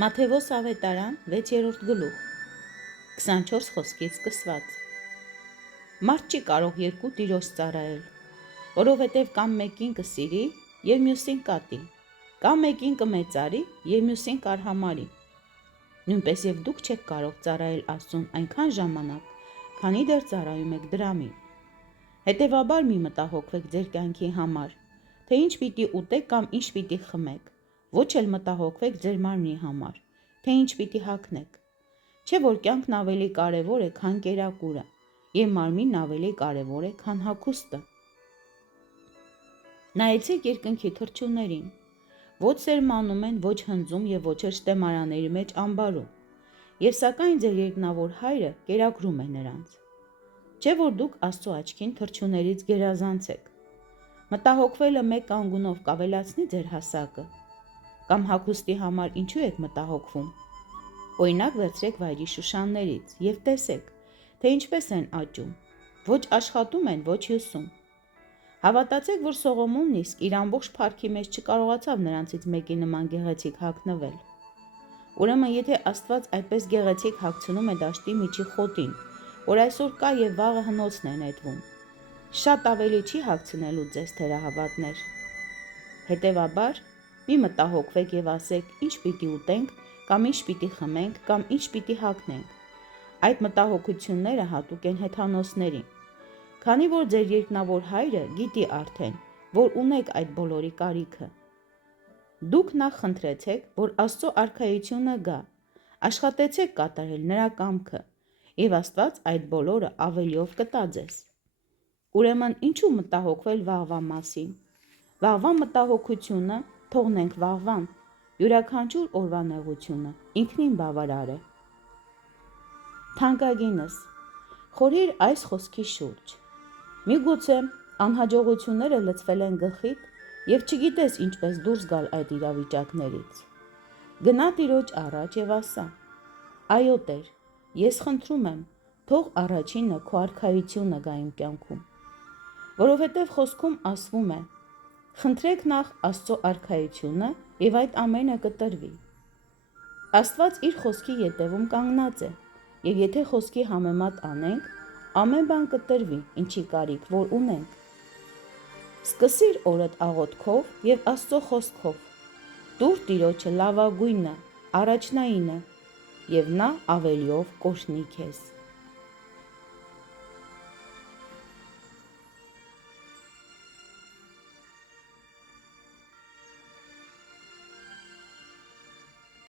Մատթեոս ավետարան 6-րդ գլուխ 24 խոսքից սկսված Մարդ չի կարող երկու տիրոջ ծառայել, որովհետև կամ մեկին կսիրի և մյուսին կատի, կամ մեկին կմեծարի և մյուսին կարհամարի։ Նույնպես և դուք չեք կարող ծառայել Աստծուն այնքան ժամանակ, քանի դեռ ծառայում եք դրամին։ Հետևաբար մի մտահոգվեք ձեր կյանքի համար, թե ինչ պիտի ուտեք կամ ինչ պիտի խմեք, ոչ էլ մտահոգվեք ձեր մարմնի համար, թե ինչ պիտի հագնեք։ Չէ՞ որ կյանքն ավելի կարևոր է, քան կերակուրը, և մարմինն ավելի կարևոր է, քան հագուստը։ Նայեցեք երկնքի թռչուններին, ոչ սերմանում են, ոչ հնձում և ոչ էլ շտեմարանների մեջ ամբարում, և սակայն ձեր երկնավոր Հայրը կերակրում է նրանց։ Չէ՞ որ դուք Աստծո աչքին թռչուններից գերազանց եք։ Մտահոգվելը մեկ կանգունով կավելացնի ձեր հասակը, կամ հագուստի համար ինչու եք մտահոգվում։ Օրինակ վերցրեք վայրի շուշաններից և տեսեք, թե ինչպես են աճում, ոչ աշխատում են, ոչ հյուսում։ Հավատացեք, որ Սողոմոնն իսկ իր ամբողջ փառքի մեջ չկարողացավ նրանցից մեկի նման գեղեցիկ հագնվել։ Ուրեմն եթե Աստված այդպես գեղեցիկ հագցնում է դաշտի միջի խոտին, որ այսօր կա և վաղը հնոցն է նետվում, շատ ավելի չի հագցնելու ձեզ, թերահավատներ։ Հետևաբար մի մտահոգվեք և ասեք, ինչ պիտի ուտենք, կամ ինչ պիտի խմենք, կամ ինչ պիտի հագնենք։ Այդ մտահոգությունները հատուկ են հեթանոսներին, քանի որ ձեր երկնավոր Հայրը գիտի արդեն, որ ունեք այդ բոլորի կարիքը։ Դուք նախ խնդրեցեք, որ Աստծո արքայությունը գա, աշխատեցեք կատարել նրա կամքը, և Աստված այդ բոլորը ավելիով կտա ձեզ։ Ուրեմն ինչու մտահոգվել վաղվա մասին։ Վաղվա մտահոգությունը թողնենք վաղվան, յուրաքանչյուր օրվա նեղությունը ինքնին բավարար է։ Թանկագինս, խորհիր այս խոսքի շուրջ։ Միգուցե անհաջողությունները լցվել են գլխիդ և չգիտես ինչպես դուրս գալ այդ իրավիճակներից։ Գնա Տիրոջ առաջ և ասա. «Այո Տեր, ես խնդրում եմ, թող առաջինը քո արքայությունը գա իմ կյանքում»։ Որովհետև խոսքում ասվում է. «Խնդրեք նախ Աստծո արքայությունը, և այդ ամենը կտրվի»։ Աստված իր խոսքի ետևում կանգնած է, և եթե խոսքի համեմատ անենք, ամեն բան կտրվի, ինչի կարիք որ ունենք։ Սկսիր օրդ աղոթքով և Աստծո խոսքով։ Տուր Տիրոջը լավագույնը, առաջնայինը, և նա ավելիով կօրհնի քեզ։